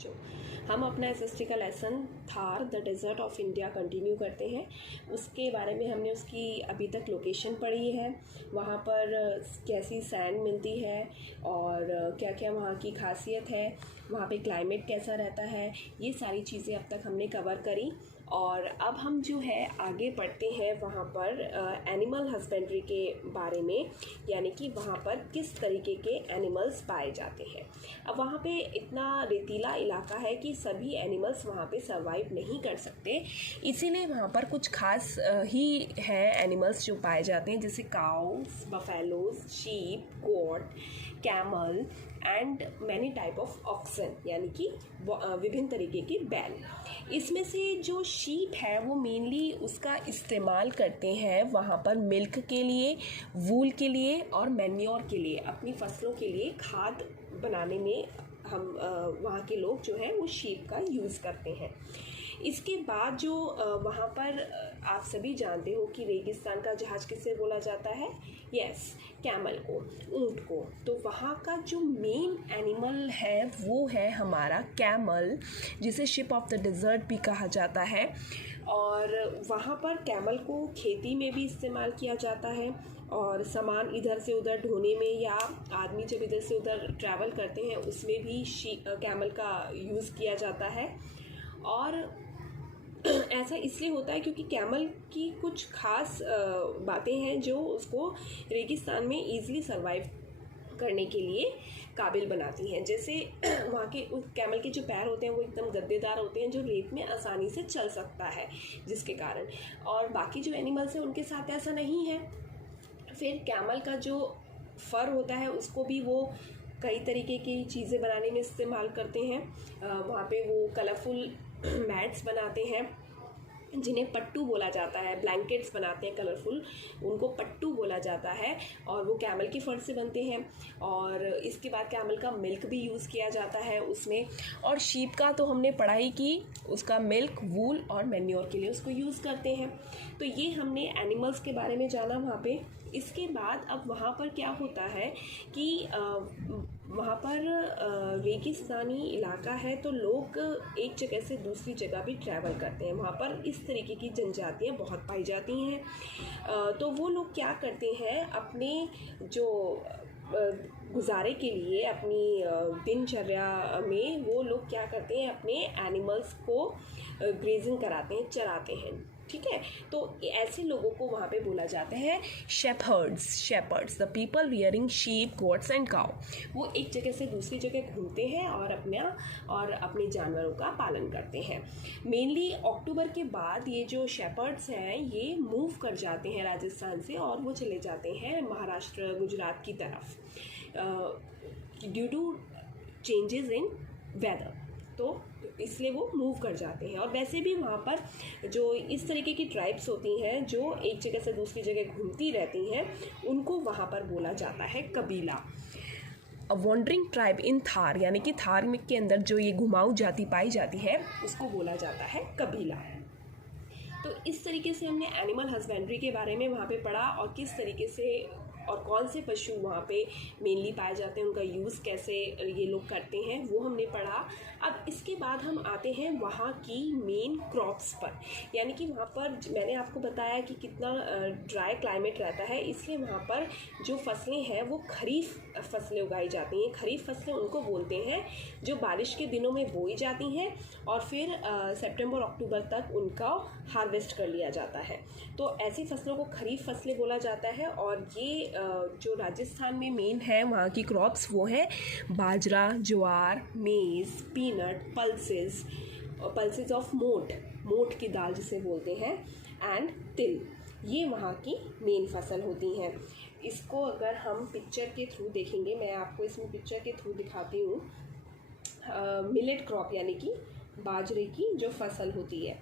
बच्चों, हम अपना एसएसटी का lesson Thar the desert of India continue करते हैं। उसके बारे में हमने उसकी अभी तक लोकेशन पढ़ी है, वहाँ पर कैसी सैंड मिलती है और क्या क्या वहाँ की खासियत है, वहाँ पे क्लाइमेट कैसा रहता है, ये सारी चीज़ें अब तक हमने कवर करी। और अब हम जो है आगे बढ़ते हैं वहाँ पर एनिमल हस्बेंड्री के बारे में, यानी कि वहाँ पर किस तरीके के एनिमल्स पाए जाते हैं। अब वहाँ पे इतना रेतीला इलाका है कि सभी एनिमल्स वहाँ पे सरवाइव नहीं कर सकते, इसीलिए वहाँ पर कुछ खास ही है एनिमल्स जो पाए जाते हैं, जैसे cows, buffaloes, sheep, goat, camel and many type of oxen, यानी कि विभिन्न तरीके के बैल। इसमें से जो शीप है वो मेनली उसका इस्तेमाल करते हैं वहाँ पर मिल्क के लिए, वूल के लिए और मैन्योर के लिए, अपनी फसलों के लिए खाद बनाने में हम वहाँ के लोग जो है वो शीप का यूज़ करते हैं। इसके बाद जो वहाँ पर आप सभी जानते हो कि रेगिस्तान का जहाज़ किसे बोला जाता है, यस, कैमल को, ऊँट को। तो वहाँ का जो मेन एनिमल है वो है हमारा कैमल, जिसे शिप ऑफ द डेजर्ट भी कहा जाता है। और वहाँ पर कैमल को खेती में भी इस्तेमाल किया जाता है और सामान इधर से उधर ढोने में, या आदमी जब इधर से उधर ट्रैवल करते हैं उसमें भी कैमल का यूज़ किया जाता है। और ऐसा इसलिए होता है क्योंकि कैमल की कुछ खास बातें हैं जो उसको रेगिस्तान में ईज़िली सरवाइव करने के लिए काबिल बनाती हैं। जैसे वहाँ के उस कैमल के जो पैर होते हैं वो एकदम गद्देदार होते हैं, जो रेत में आसानी से चल सकता है, जिसके कारण, और बाकी जो एनिमल्स हैं उनके साथ ऐसा नहीं है। फिर कैमल का जो फर होता है उसको भी वो कई तरीके की चीज़ें बनाने में इस्तेमाल करते हैं। वहाँ पे वो कलरफुल मैट्स बनाते हैं जिन्हें पट्टू बोला जाता है, ब्लैंकेट्स बनाते हैं कलरफुल, उनको पट्टू बोला जाता है, और वो कैमल के फर से बनते हैं। और इसके बाद कैमल का मिल्क भी यूज़ किया जाता है उसमें। और शीप का तो हमने पढ़ाई की, उसका मिल्क, वूल और मैन्योर के लिए उसको यूज़ करते हैं। तो ये हमने एनिमल्स के बारे में जाना वहाँ पे। इसके बाद अब वहाँ पर क्या होता है कि वहाँ पर रेगिस्तानी इलाका है, तो लोग एक जगह से दूसरी जगह भी ट्रैवल करते हैं। वहाँ पर इस तरीके की जनजातियाँ बहुत पाई जाती हैं। तो वो लोग क्या करते हैं, अपने जो गुजारे के लिए, अपनी दिनचर्या में वो लोग क्या करते हैं, अपने एनिमल्स को ग्रेजिंग कराते हैं, चराते हैं, ठीक है। तो ऐसे लोगों को वहाँ पे बोला जाता है shepherds, the people rearing sheep, goats and cow. वो एक जगह से दूसरी जगह घूमते हैं और अपने जानवरों का पालन करते हैं। मेनली अक्टूबर के बाद ये जो शेपर्ड्स हैं ये मूव कर जाते हैं राजस्थान से, और वो चले जाते हैं महाराष्ट्र, गुजरात की तरफ, due to changes in weather, तो इसलिए वो मूव कर जाते हैं। और वैसे भी वहाँ पर जो इस तरीके की ट्राइब्स होती हैं जो एक जगह से दूसरी जगह घूमती रहती हैं, उनको वहाँ पर बोला जाता है कबीला। अ वॉन्डरिंग ट्राइब इन थार, यानी कि थार में के अंदर जो ये घुमाऊ जाति पाई जाती है उसको बोला जाता है कबीला। तो इस तरीके से हमने एनिमल हस्बेंड्री के बारे में वहाँ पे पढ़ा, और किस तरीके से और कौन से पशु वहाँ पे मेनली पाए जाते हैं, उनका यूज़ कैसे ये लोग करते हैं, वो हमने पढ़ा। अब इसके बाद हम आते हैं वहाँ की मेन क्रॉप्स पर, यानी कि वहाँ पर मैंने आपको बताया कि कितना ड्राई क्लाइमेट रहता है, इसलिए वहाँ पर जो फसलें हैं वो खरीफ फसलें उगाई जाती हैं। खरीफ फसलें उनको बोलते हैं जो बारिश के दिनों में बोई जाती हैं और फिर सितंबर अक्टूबर तक उनका हार्वेस्ट कर लिया जाता है। तो ऐसी फसलों को खरीफ फसलें बोला जाता है। और ये जो राजस्थान में मेन है वहाँ की क्रॉप्स वो है बाजरा, ज्वार, मेज़, पीनट, पल्सेस ऑफ मोट की दाल जिसे बोलते हैं, एंड तिल। ये वहाँ की मेन फसल होती हैं। इसको अगर हम पिक्चर के थ्रू देखेंगे, मैं आपको इसमें पिक्चर के थ्रू दिखाती हूँ। मिलेट क्रॉप यानी कि बाजरे की जो फसल होती है,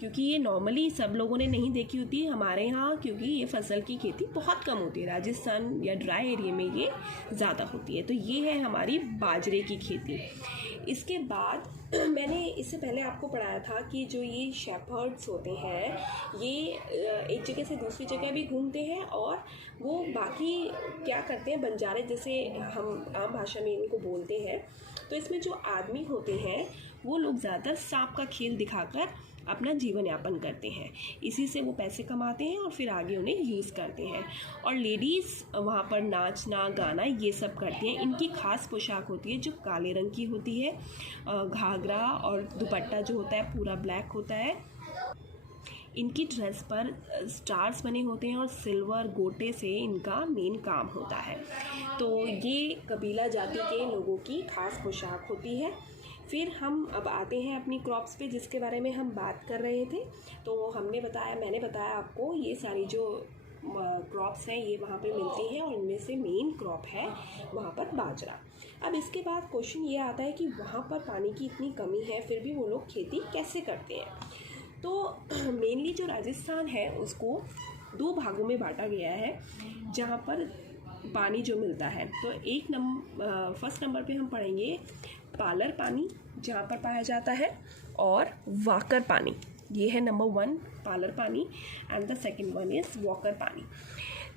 क्योंकि ये नॉर्मली सब लोगों ने नहीं देखी होती है हमारे यहाँ, क्योंकि ये फसल की खेती बहुत कम होती है, राजस्थान या ड्राई एरिया में ये ज़्यादा होती है। तो ये है हमारी बाजरे की खेती। इसके बाद मैंने इससे पहले आपको पढ़ाया था कि जो ये शेपर्ड्स होते हैं ये एक जगह से दूसरी जगह भी घूमते हैं, और वो बाकी क्या करते हैं, बंजारे जैसे हम आम भाषा में इनको बोलते हैं, तो इसमें जो आदमी होते हैं वो लोग ज़्यादातर सांप का खेल दिखाकर अपना जीवन यापन करते हैं, इसी से वो पैसे कमाते हैं और फिर आगे उन्हें यूज़ करते हैं। और लेडीज़ वहाँ पर नाचना गाना ये सब करती हैं। इनकी खास पोशाक होती है जो काले रंग की होती है, घाघरा और दुपट्टा जो होता है पूरा ब्लैक होता है। इनकी ड्रेस पर स्टार्स बने होते हैं और सिल्वर गोटे से इनका मेन काम होता है। तो ये कबीला जाति के लोगों की खास पोशाक होती है। फिर हम अब आते हैं अपनी क्रॉप्स पे, जिसके बारे में हम बात कर रहे थे। तो मैंने बताया आपको ये सारी जो क्रॉप्स हैं ये वहाँ पे मिलती हैं और इनमें से मेन क्रॉप है वहाँ पर बाजरा। अब इसके बाद क्वेश्चन ये आता है कि वहाँ पर पानी की इतनी कमी है फिर भी वो लोग खेती कैसे करते हैं। तो मेनली जो राजस्थान है उसको 2 भागों में बांटा गया है जहाँ पर पानी जो मिलता है। तो फर्स्ट नंबर पे हम पढ़ेंगे पालर पानी जहाँ पर पाया जाता है, और वाकर पानी, ये है नंबर 1 पालर पानी, and the second one is walker पानी।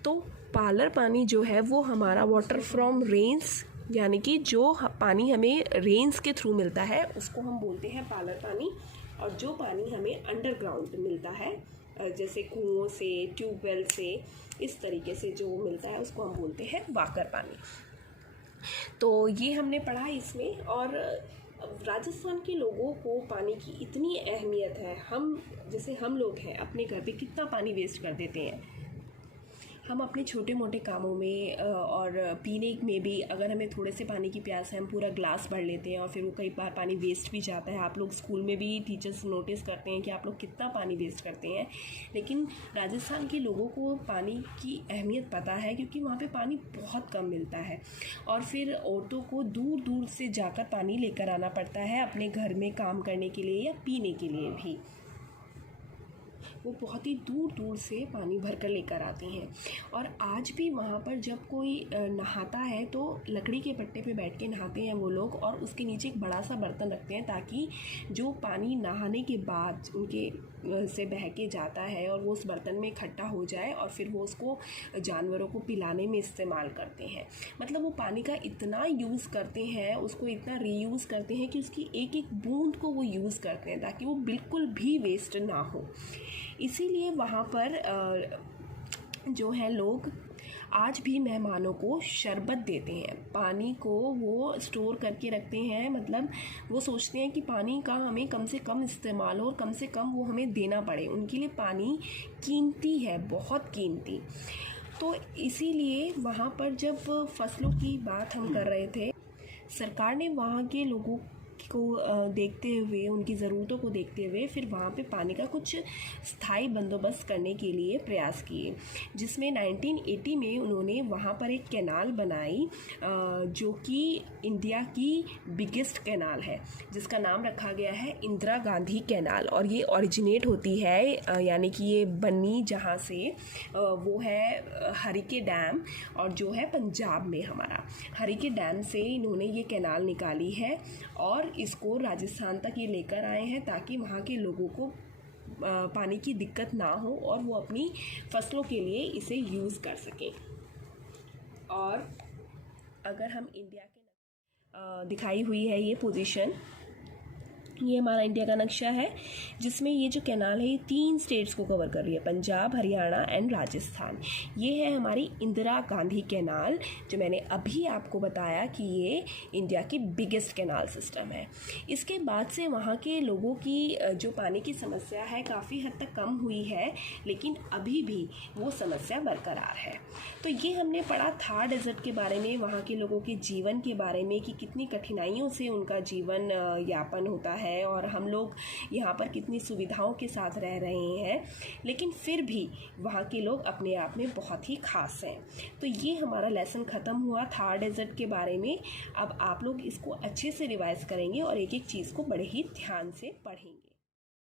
तो पालर पानी जो है वो हमारा वाटर फ्रॉम रेन्स, यानी कि जो पानी हमें रेन्स के थ्रू मिलता है उसको हम बोलते हैं पालर पानी। और जो पानी हमें अंडरग्राउंड मिलता है जैसे कुओं से, ट्यूबवेल से, इस तरीके से जो मिलता है उसको हम बोलते हैं वाकर पानी। तो ये हमने पढ़ा इसमें। और राजस्थान के लोगों को पानी की इतनी अहमियत है, हम लोग हैं अपने घर पे कितना पानी वेस्ट कर देते हैं। हम अपने छोटे मोटे कामों में और पीने में भी अगर हमें थोड़े से पानी की प्यास है हम पूरा ग्लास भर लेते हैं और फिर वो कई बार पानी वेस्ट भी जाता है। आप लोग स्कूल में भी टीचर्स नोटिस करते हैं कि आप लोग कितना पानी वेस्ट करते हैं। लेकिन राजस्थान के लोगों को पानी की अहमियत पता है क्योंकि वहाँ पे पानी बहुत कम मिलता है और फिर औरतों को दूर दूर से जाकर पानी लेकर आना पड़ता है अपने घर में काम करने के लिए या पीने के लिए भी। वो बहुत ही दूर दूर से पानी भर कर लेकर आते हैं। और आज भी वहाँ पर जब कोई नहाता है तो लकड़ी के पट्टे पे बैठ के नहाते हैं वो लोग, और उसके नीचे एक बड़ा सा बर्तन रखते हैं ताकि जो पानी नहाने के बाद उनके से बह के जाता है और वो उस बर्तन में इकट्ठा हो जाए और फिर वो उसको जानवरों को पिलाने में इस्तेमाल करते हैं। मतलब वो पानी का इतना यूज़ करते हैं, उसको इतना रीयूज़ करते हैं कि उसकी एक एक बूंद को वो यूज़ करते हैं ताकि वो बिल्कुल भी वेस्ट ना हो। इसीलिए वहाँ पर जो है लोग आज भी मेहमानों को शरबत देते हैं। पानी को वो स्टोर करके रखते हैं, मतलब वो सोचते हैं कि पानी का हमें कम से कम इस्तेमाल हो और कम से कम वो हमें देना पड़े। उनके लिए पानी कीमती है, बहुत कीमती। तो इसीलिए वहाँ पर जब फसलों की बात हम कर रहे थे, सरकार ने वहाँ के लोगों को देखते हुए, उनकी ज़रूरतों को देखते हुए फिर वहाँ पे पानी का कुछ स्थायी बंदोबस्त करने के लिए प्रयास किए, जिसमें 1980 में उन्होंने वहाँ पर एक कैनाल बनाई जो कि इंडिया की बिगेस्ट कैनाल है, जिसका नाम रखा गया है इंदिरा गांधी कैनाल। और ये ओरिजिनेट होती है यानी कि ये बनी जहाँ से वो है हरिके डैम, और जो है पंजाब में हमारा हरिके डैम से इन्होंने ये कैनाल निकाली है और इसको राजस्थान तक ये लेकर आए हैं ताकि वहाँ के लोगों को पानी की दिक्कत ना हो और वो अपनी फसलों के लिए इसे यूज़ कर सकें। और अगर हम इंडिया के दिखाई हुई है ये पोजीशन, ये हमारा इंडिया का नक्शा है जिसमें ये जो कैनाल है ये 3 स्टेट्स को कवर कर रही है, पंजाब, हरियाणा एंड राजस्थान। ये है हमारी इंदिरा गांधी कैनाल, जो मैंने अभी आपको बताया कि ये इंडिया की बिगेस्ट कैनाल सिस्टम है। इसके बाद से वहाँ के लोगों की जो पानी की समस्या है काफ़ी हद तक कम हुई है, लेकिन अभी भी वो समस्या बरकरार है। तो ये हमने पढ़ा थार डेजर्ट के बारे में, वहाँ के लोगों के जीवन के बारे में कि कितनी कठिनाइयों से उनका जीवन यापन होता है और हम लोग यहाँ पर कितनी सुविधाओं के साथ रह रहे हैं, लेकिन फिर भी वहाँ के लोग अपने आप में बहुत ही खास हैं। तो ये हमारा लेसन ख़त्म हुआ थार डेजर्ट के बारे में। अब आप लोग इसको अच्छे से रिवाइज करेंगे और एक एक चीज़ को बड़े ही ध्यान से पढ़ेंगे।